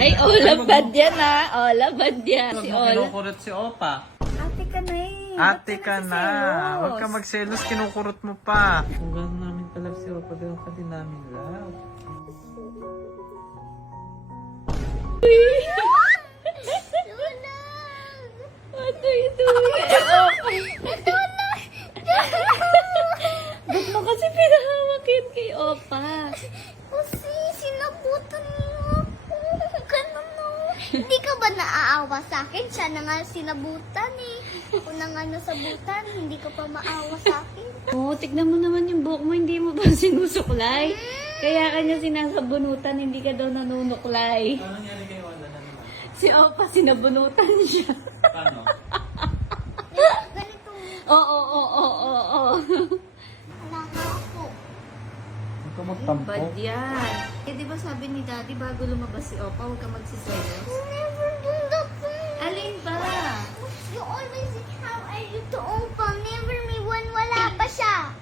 Ay, Ola, bad yan ha. Ola, bad yan. Huwag Si mo Ola. kinukurot si Opa. Ate ka na eh. Ate ka na. Huwag ka magselos, kinukurot mo pa. Kung gano'n namin kalab si Opa, gano'n ka din namin love. What are you doing? Ba't mo kasi pinahawakin kay Opa? Kasi sinabutan mo ako. Ganun no. Hindi ka ba naaawa sa akin? Siya na nga sinabutan eh. Ako na nga nasabutan, hindi ka pa maawa sa akin. Oo, tignan mo naman yung buhok mo, hindi mo ba sinusuklay? Kaya kanya sinasabunutan, hindi ka daw nanunuklay. Ano nangyari kay Ola na naman? Si Opa, sinabunutan siya. Paano? Ganito. Oo. Wala ka ako. Huwag ka magtampo. Bad yan. Eh, di ba sabi ni Daddy, bago lumabas si Opa, huwag ka magsiselos? Never do that to me. Alin ba? You always say, how are you to open? Never me when wala pa siya.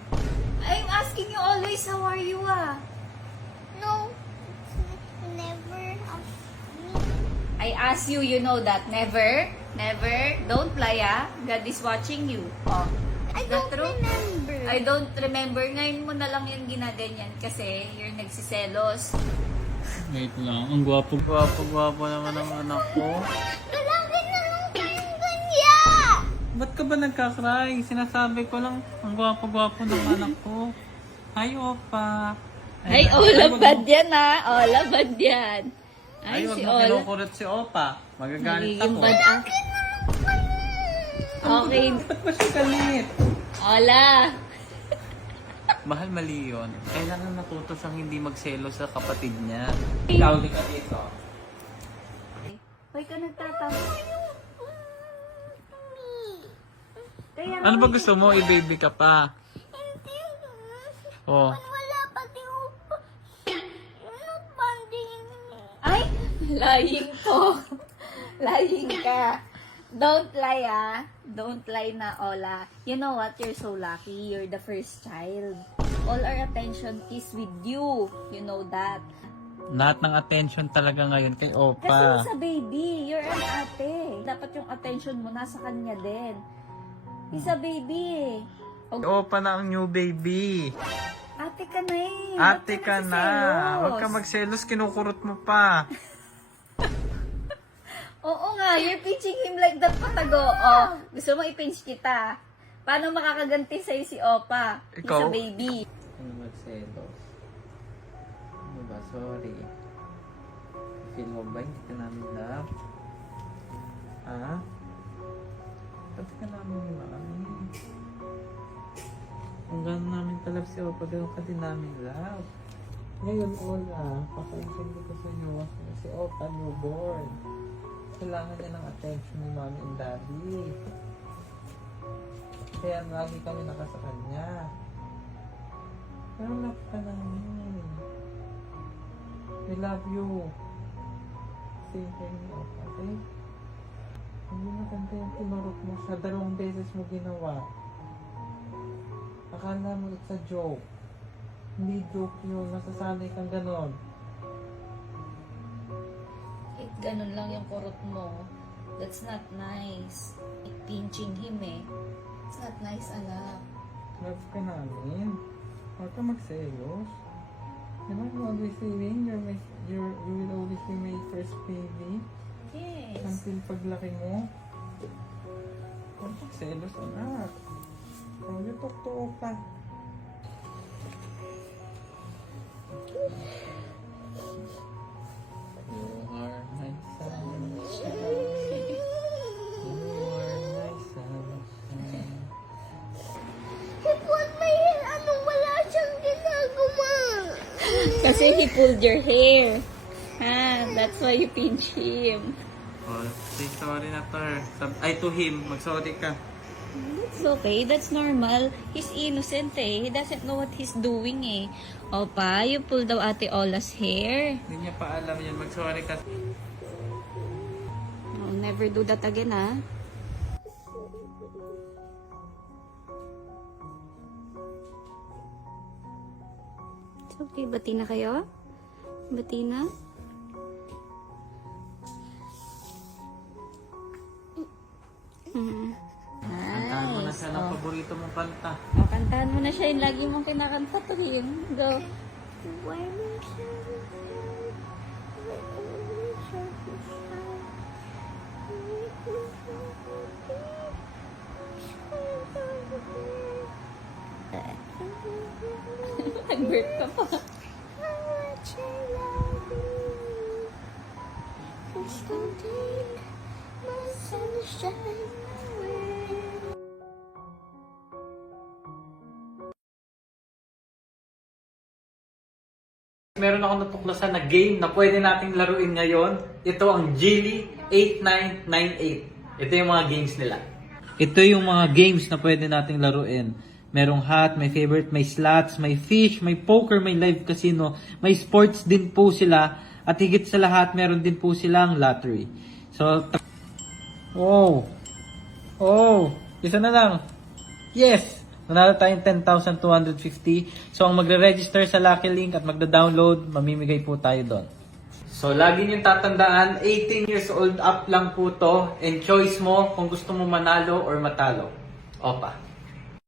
I'm asking you always, how are you ah? No. Never ask me. I ask you, you know that. Never. Don't lie ah. God is watching you. Oh. I That don't true? remember. I don't remember. Ngayon mo na lang yung ginaganyan kasi you're nagsiselos. Wait lang, ang gwapo naman ang anak ko. Lagi na lang kayong ganyan. Ba't ka ba nagkakry? Sinasabi ko lang, ang gwapo ng anak ko. Hi, Opa. Ay, Ola, bad yan ha. Ola, bad yan. Ay, Ay, huwag si mo Ola. kinukurot si Opa. Magagalit Nagiging ako. bad ah. Okay. Ba't ba siya galit? Ola. Mahal, mali yun. Kailangan natuto siyang hindi magselo sa kapatid niya. Ikaw, di ka dito. Hoy ka nagtatama. Kaya Ano ba gusto mo? I-baby ka pa. Oh. Wala pati upa. Not banding. Ay, lying to. Lying ka. Don't lie ah. Don't lie na, Ola. You know what? You're so lucky. You're the first child. All our attention is with you. You know that. Lahat ng attention talaga ngayon kay Kasi Opa. sa baby, you're an ate. Dapat yung attention mo nasa kanya din. Isa baby eh. Opa na ang new baby. Ate ka na eh. Ate Ba't ka na. nagsiselos? Huwag ka magselos, kinukurot mo pa. Oo nga, you're pinching him like that patago. Oh, gusto mo i-pinch kita. Paano makakaganti sa'yo si Opa? Ikaw? Isa baby. Ano magselos? Ano ba? Sorry. Feel mo ba? Hindi ka namin love? Ha? Ba't ka namin mami? Kung gano'n namin kalab si Opa, gano'n ka din namin love. Ngayon, Ola, papansin ko sa inyo, si Opa newborn. Kailangan niya ng attention ni Mommy and Daddy. Kaya lagi kami nakasa kanya. Pero love ka namin. We love you. Say kay ni Opa, okay? Hindi maganda yung kinurot mo siya. 2 beses mo ginawa. Akala mo it's a joke. Hindi joke yun. Nasasanay kang ganon. Eh, ganun lang yung kurot mo. That's not nice. Pinching him eh. It's not nice, anak. Love ka namin. Huwag ka magselos. You know, I'm always saying you will always be my first baby. Yes. Until paglaki mo. Huwag ka magselos, anak. Huwag you talk to Opa. You are my sunshine. You are my sunshine. He pulled my hair. Ano wala siyang ginagawa? Kasi he pulled your hair. Ha, that's why you pinch him. Oh, say sorry na to her. Ay, to him. Mag-sorry ka. It's okay, that's normal. He's innocent eh. He doesn't know what he's doing eh. Opa, you pulled daw Ate Ola's hair. Hindi niya pa alam yun. Mag-sorry ka. I'll never do that again ah. It's okay, bati na kayo? Bati na? Anong paborito mong kanta? O, kantahan mo na siya yung lagi mong kinakanta to him. Go. Nag-birth ka pa. Meron ako natuklasan na game na pwede nating laruin ngayon. Ito ang Geely 8998. Ito yung mga games nila. Ito yung mga games na pwede nating laruin. Merong hat, may favorite, may slots, may fish, may poker, may live casino, may sports din po sila. At higit sa lahat, meron din po silang lottery. So, isa na lang. Yes! Nanalo tayong 10,250. So, ang magre-register sa Lucky Link at magda-download, mamimigay po tayo doon. So, lagi niyong tatandaan, 18 years old up lang po to. And choice mo kung gusto mo manalo or matalo. Opa.